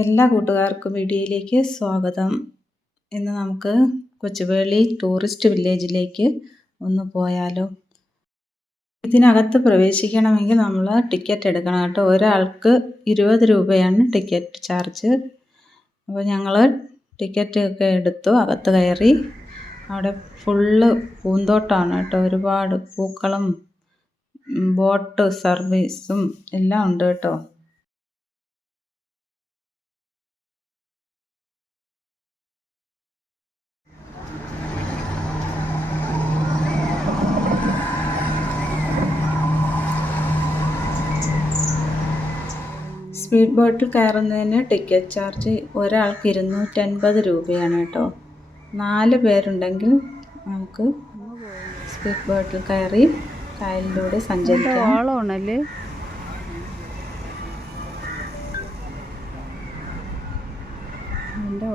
എല്ലാ കൂട്ടുകാർക്കും വീഡിയോയിലേക്ക് സ്വാഗതം. ഇന്ന് നമുക്ക് കൊച്ചുവേളി ടൂറിസ്റ്റ് വില്ലേജിലേക്ക് ഒന്ന് പോയാലോ. ഇതിനകത്ത് പ്രവേശിക്കണമെങ്കിൽ നമ്മൾ ടിക്കറ്റ് എടുക്കണം കേട്ടോ. ഒരാൾക്ക് ഇരുപത് രൂപയാണ് ടിക്കറ്റ് ചാർജ്. അപ്പോൾ ഞങ്ങൾ ടിക്കറ്റ് ഒക്കെ എടുത്തു അകത്ത് കയറി. അവിടെ ഫുള്ള് പൂന്തോട്ടമാണ് കേട്ടോ. ഒരുപാട് പൂക്കളും ബോട്ട് സർവീസും എല്ലാം ഉണ്ട് കേട്ടോ. സ്പീഡ് ബോട്ടിൽ കയറുന്നതിന് ടിക്കറ്റ് ചാർജ് ഒരാൾക്ക് ഇരുന്നൂറ്റൻപത് രൂപയാണ് കേട്ടോ. നാല് പേരുണ്ടെങ്കിൽ നമുക്ക് സ്പീഡ് ബോട്ടിൽ കയറി കായലിലൂടെ സഞ്ചരിക്കാം. ഓളമാണല്ലേ എന്റെ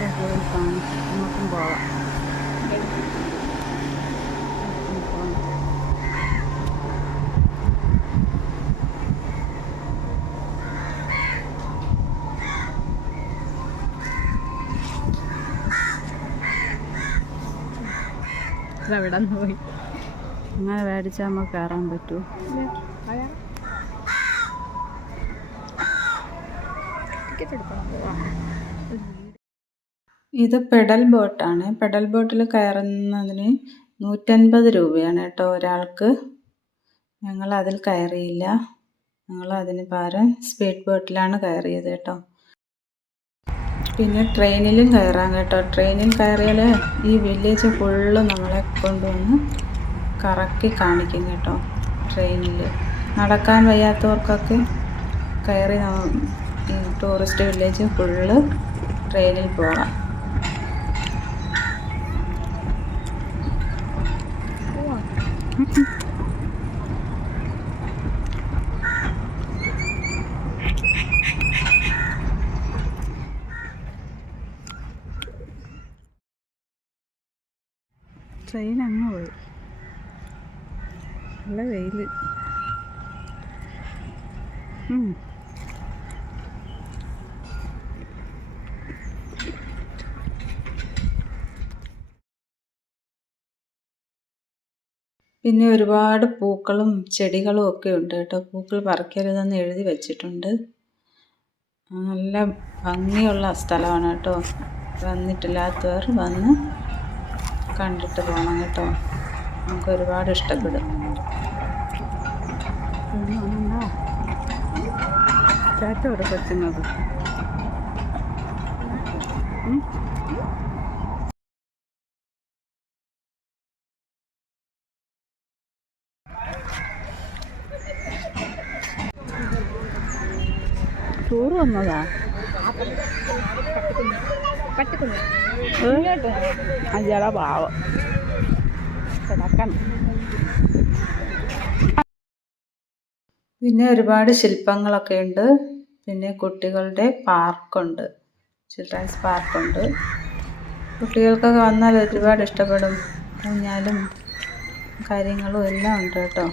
വരുന്നേ പോയി? കാണും നമുക്കും പോവാം അവിടെ പോയി അങ്ങനെ മേടിച്ചാൽ നമുക്ക് കയറാൻ പറ്റുമോ ടിക്കറ്റ് എടുക്കണം. ഇത് പെഡൽ ബോട്ടാണ് പെഡൽ ബോട്ടിൽ കയറുന്നതിന് നൂറ്റൻപത് രൂപയാണ് കേട്ടോ ഒരാൾക്ക്. ഞങ്ങൾ അതിൽ കയറിയില്ല. ഞങ്ങൾ അതിന് പകരം സ്പീഡ് ബോട്ടിലാണ് കയറിയത് കേട്ടോ. പിന്നെ ട്രെയിനിലും കയറാം കേട്ടോ. ട്രെയിനിൽ കയറിയാൽ ഈ വില്ലേജ് ഫുള്ള് നമ്മളെ കൊണ്ടുവന്ന് കറക്കി കാണിക്കും കേട്ടോ ട്രെയിനിൽ. നടക്കാൻ വയ്യാത്തവർക്കൊക്കെ കയറി ടൂറിസ്റ്റ് വില്ലേജ് ഫുള്ള് ട്രെയിനിൽ പോകാം. ട്രെയിൻ അങ്ങ് പോയി. നല്ല വെയിൽ പിന്നെ ഒരുപാട് പൂക്കളും ചെടികളും ഒക്കെ ഉണ്ട് കേട്ടോ. പൂക്കൾ പറിക്കരുതെന്ന് എഴുതി വെച്ചിട്ടുണ്ട്. നല്ല ഭംഗിയുള്ള സ്ഥലമാണ് കേട്ടോ. വന്നിട്ടില്ലാത്തവർ വന്ന് കണ്ടിട്ട് പോകണം കേട്ടോ. നമുക്ക് ഒരുപാട് ഇഷ്ടപ്പെടും. ചാറ്റോടെ ടൂർ വന്നതാ? അഞ്ചാളെ പാവം. കിടക്കണം. പിന്നെ ഒരുപാട് ശില്പങ്ങളൊക്കെ ഉണ്ട്. പിന്നെ കുട്ടികളുടെ പാർക്കുണ്ട്. ചിൽഡ്രൻസ് പാർക്കുണ്ട്. കുട്ടികൾക്കൊക്കെ വന്നാൽ ഒരുപാട് ഇഷ്ടപ്പെടും. ഊഞ്ഞാലും കാര്യങ്ങളും എല്ലാം ഉണ്ട് കേട്ടോ.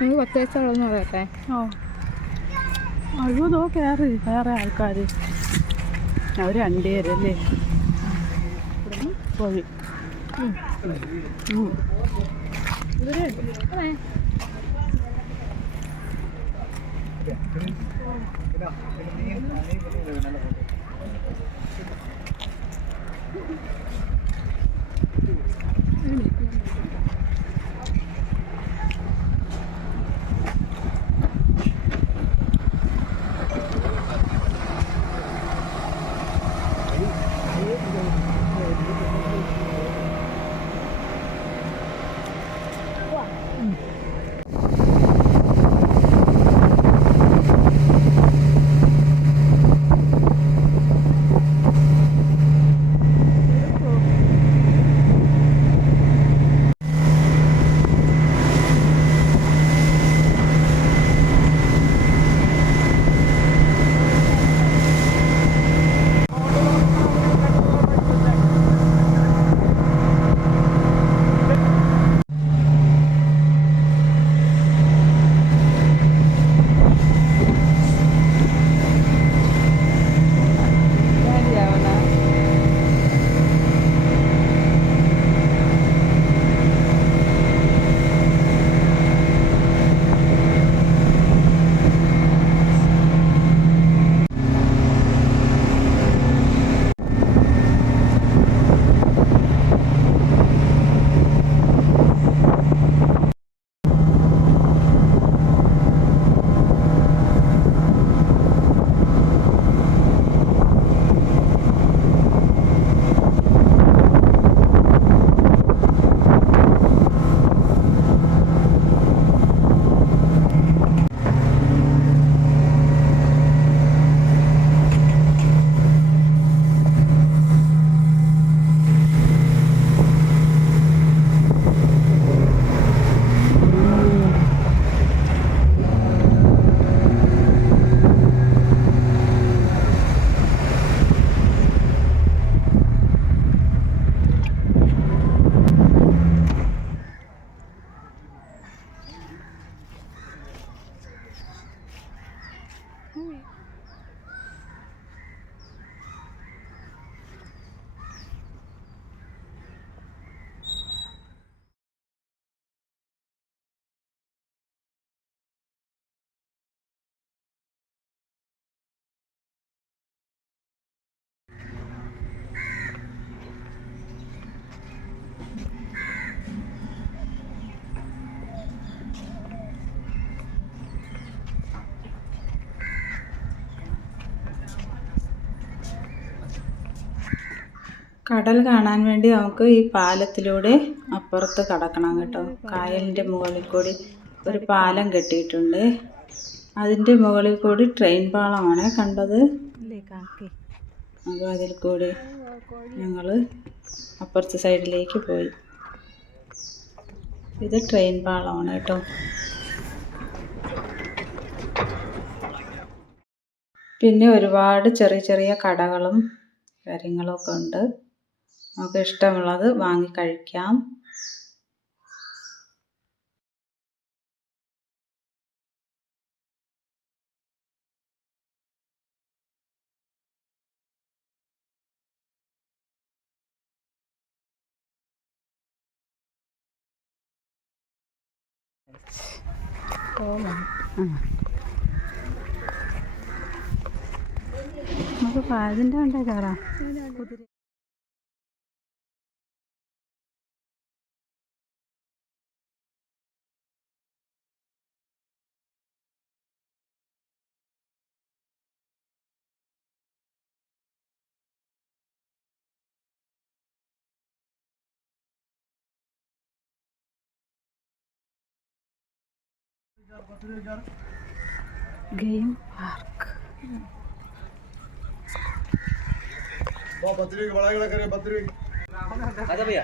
നമുക്ക് പത്ത് വയസ്സുള്ളതെന്ന് പറയട്ടെ ഓ. അഴുതോ കയറി വേറെ ആൾക്കാർ അവർ രണ്ട് പേരല്ലേ? പോയി. കടൽ കാണാൻ വേണ്ടി നമുക്ക് ഈ പാലത്തിലൂടെ അപ്പുറത്ത് കടക്കണം കേട്ടോ. കായലിന്റെ മുകളിൽ കൂടി ഒരു പാലം കെട്ടിയിട്ടുണ്ട്. അതിന്റെ മുകളിൽ കൂടി ട്രെയിൻ പാളമാണ് കണ്ടത്. അപ്പോൾ അതിൽ കൂടി ഞങ്ങൾ അപ്പുറത്തെ സൈഡിലേക്ക് പോയി. ഇത് ട്രെയിൻ പാളമാണ് കേട്ടോ. പിന്നെ ഒരുപാട് ചെറിയ ചെറിയ കടകളും കാര്യങ്ങളൊക്കെ ഉണ്ട്. നമുക്ക് ഇഷ്ടമുള്ളത് വാങ്ങി കഴിക്കാം. നമുക്ക് പാതിന്റെ കണ്ടേ കയറാം കുതിര ഗെയിം പാർക്ക് പത്ത് രൂപ വളകളൊക്കെ പത്ത് രൂപ आजा भैया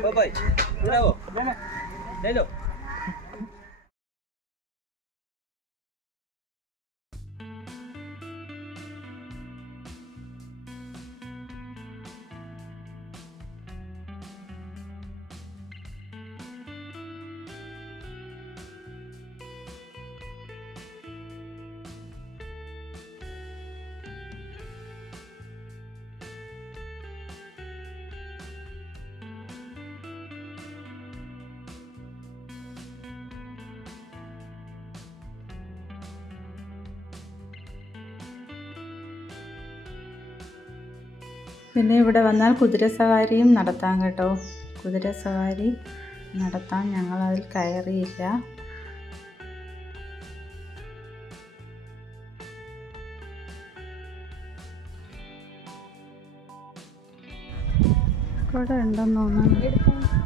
ओ भाई इधर आओ ले लो പിന്നെ ഇവിടെ വന്നാൽ കുതിര സവാരിയും നടത്താം കേട്ടോ. കുതിര സവാരി നടത്താൻ അതിൽ കയറിയില്ല. ഇവിടെ ഉണ്ടെന്ന് തോന്നുന്നു.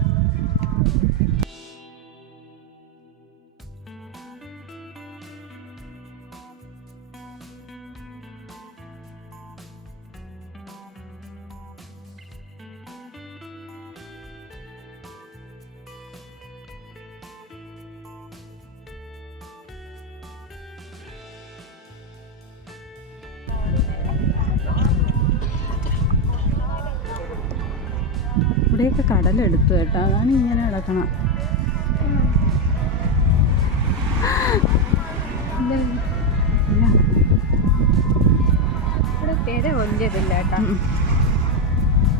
ഇവിടെയൊക്കെ കടലെടുത്തു കേട്ടോ. അതാണ് ഇങ്ങനെ കിടക്കണം തിര വലിയതില്ല കേട്ടോ.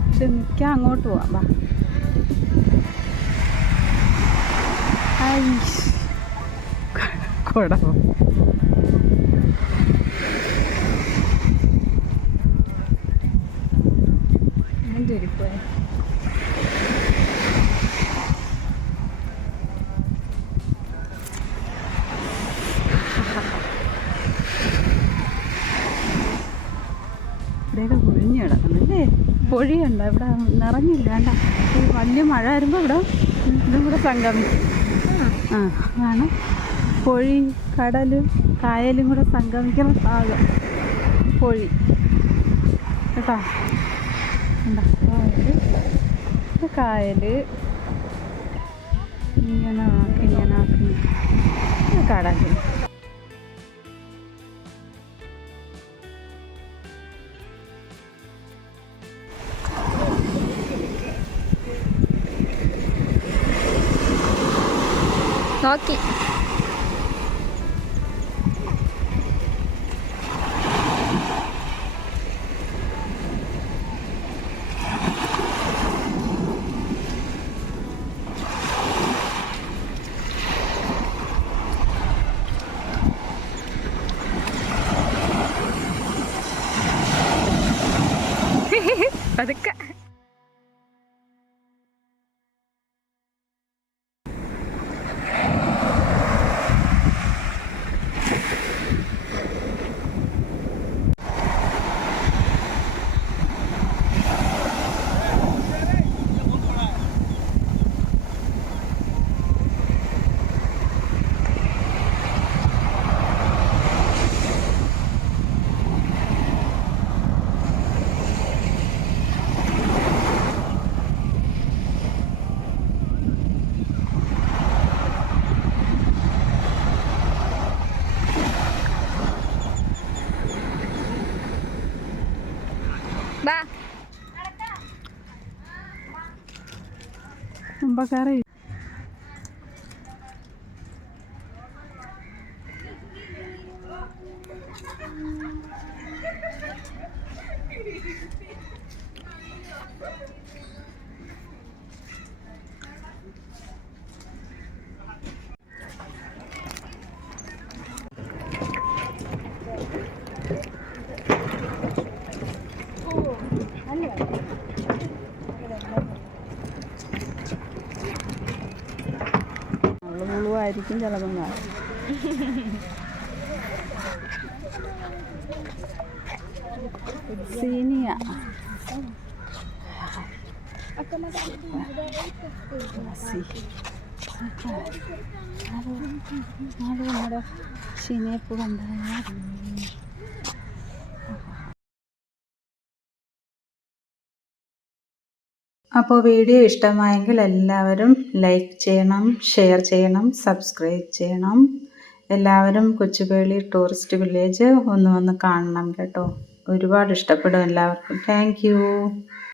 പക്ഷെ നിൽക്കാൻ അങ്ങോട്ട് പോവാം. വാ. ഐഷ്. കുടം എന്ത് ഇരിപ്പേ. ഇവിടെയൊക്കെ കുഴിഞ്ഞ് കിടക്കുന്നല്ലേ പൊഴിയുണ്ട്. ഇവിടെ നിറഞ്ഞില്ല. വേണ്ട. ഈ വലിയ മഴ വരുമ്പോൾ ഇവിടെ ഇതും കൂടെ സംഗമിക്കും. ആ അതാണ്. പൊഴി കടലും കായലും കൂടെ സംഗമിക്കുന്ന ഭാഗം. പൊഴി. കേട്ടോ? കണ്ടോ? കായൽ ഇങ്ങനെ ഇങ്ങനെ ആക്കി. ഇത് കടൽ bagarei. മുഴുവായിരിക്കും ചിലപ്പം കാണും സീനിയ ശിനേപ്പ് അപ്പോൾ വീഡിയോ ഇഷ്ടമായെങ്കിൽ എല്ലാവരും ലൈക്ക് ചെയ്യണം ഷെയർ ചെയ്യണം സബ്സ്ക്രൈബ് ചെയ്യണം. എല്ലാവരും കൊച്ചുപേളി ടൂറിസ്റ്റ് വില്ലേജ് ഒന്ന് വന്ന് കാണണം കേട്ടോ. ഒരുപാട് ഇഷ്ടപ്പെടും എല്ലാവർക്കും. താങ്ക്